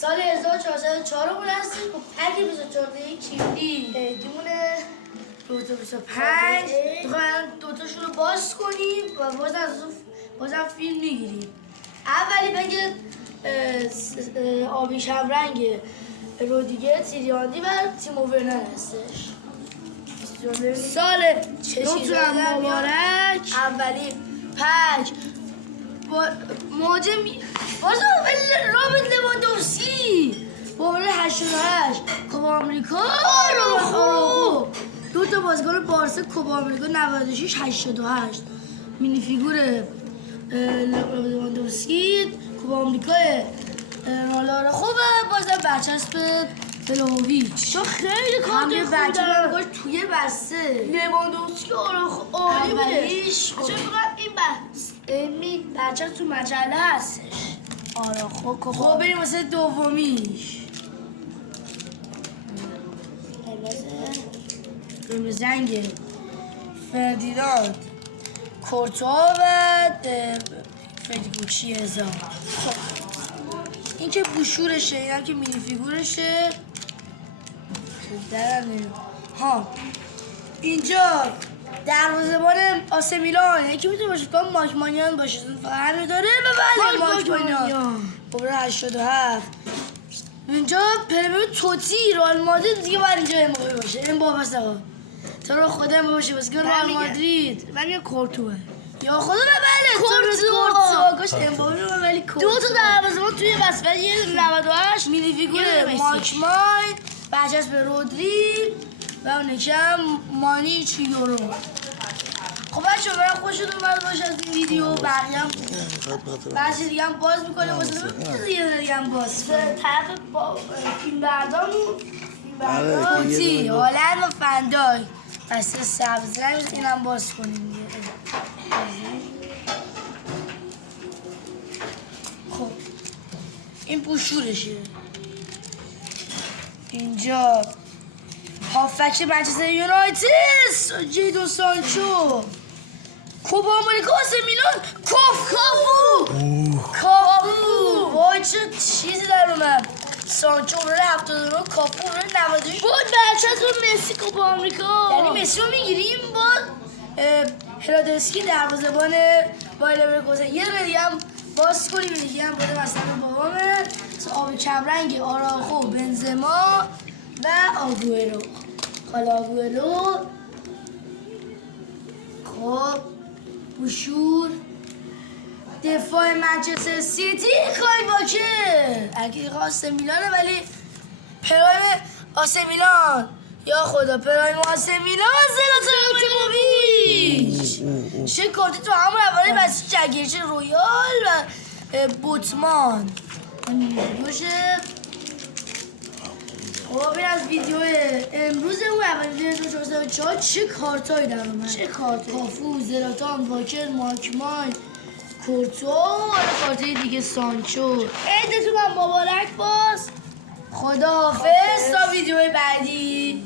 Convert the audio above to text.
سال 1404 مون هستیم با پک 24 کیلی دیمونه 225 میخوایم دوتاشون رو باز کنیم و بازم فیلم میگیریم. اولی پک آبی شبرنگ رودیگر تیریاندی و تیمو ورنر هستش. سال نوتونم مبارک. اولی پک مهاجم بازم رابط لواندوفسکی بابل 88 کوپا آمریکا آراخو. دو تا بازیکن بارسا کوپا آمریکا 96 88 مینی فیگور لواندوفسکی کوپا آمریکا آراخو و بازم برچسب بلوویچ. تو خیلی کار هم یه بچه رو توی بسته لواندوفسکی آراخو عالی بوده. اولیش چون این بچه تو مجله هستش. آراخو خب بریم واسه دومیش. بریم زنگ فردیناند کورتوا و فردیکوچی ازا. این که بوشورشه، این هم که مینی فیگورشه. درم نمیم ها اینجا دروازه‌بان آسه میلان یکی میتونه باشه که ماکمانیان باشه فقط همین داره و بله ماکمانیان بابره 87. اینجا پرمیو توتی رئال مادرید دیگه باید اینجا امبابه باشه. امبابه است آقا تو رو خدا امبابه باشه بازیکن رئال مادرید. من یه کورتوه یا خدا بله کورتوا گوش امبابه رو ولی کورتوا. دو تا دروازه‌بان توی وصفه یه 98 مینی فیگور ماکمان برچسب رودری و اون یکم مانی چیورو. خب بچه برای خوشتون اومد باشه از این ویدیو. بقیه هم بچه دیگه هم باز میکنه واسه دیگه هم باز طرف با فیلم بردارمون توتی هالند و فندای دسته سبز رنگ این هم باز کنیم دیگه. خب این پوشورشه. اینجا هافک منچستر یونایتد جیدون سانچو کوپا آمریکا آسه میلان کافو وای چه چیزی در اومد. سانچو رو 79 کافو رو 96 بود برچسب مسی کوپا آمریکا. یعنی مسی رو میگیریم با هرادسکی دروازه‌بان بایر لورکوزن. یه دونه دیگه هم باز کنیم دیگه هم بوده مثلا بابامه آبی کمرنگ آراخو بنزما و آگوئرو. حالا آگوئرو خب بوشور دفاع منچستر سیتی کای واکر اگه آسه میلانه ولی پرایم آسه میلان یا خدا پرایم آسه میلان زلاتان ایبراهیموویچ. چه کارتی تو همون اولی بس جگرچ رویال و بوتمان باشه. خب این از ویدیو امروز اون اولی 2024 چه کارتایی در اومد. چه کارت کافو زلاتان واکر ماکمان کورتوا و کارتای دیگه سانچو. عیدتون هم مبارک باز. خداحافظ تا ویدیو بعدی.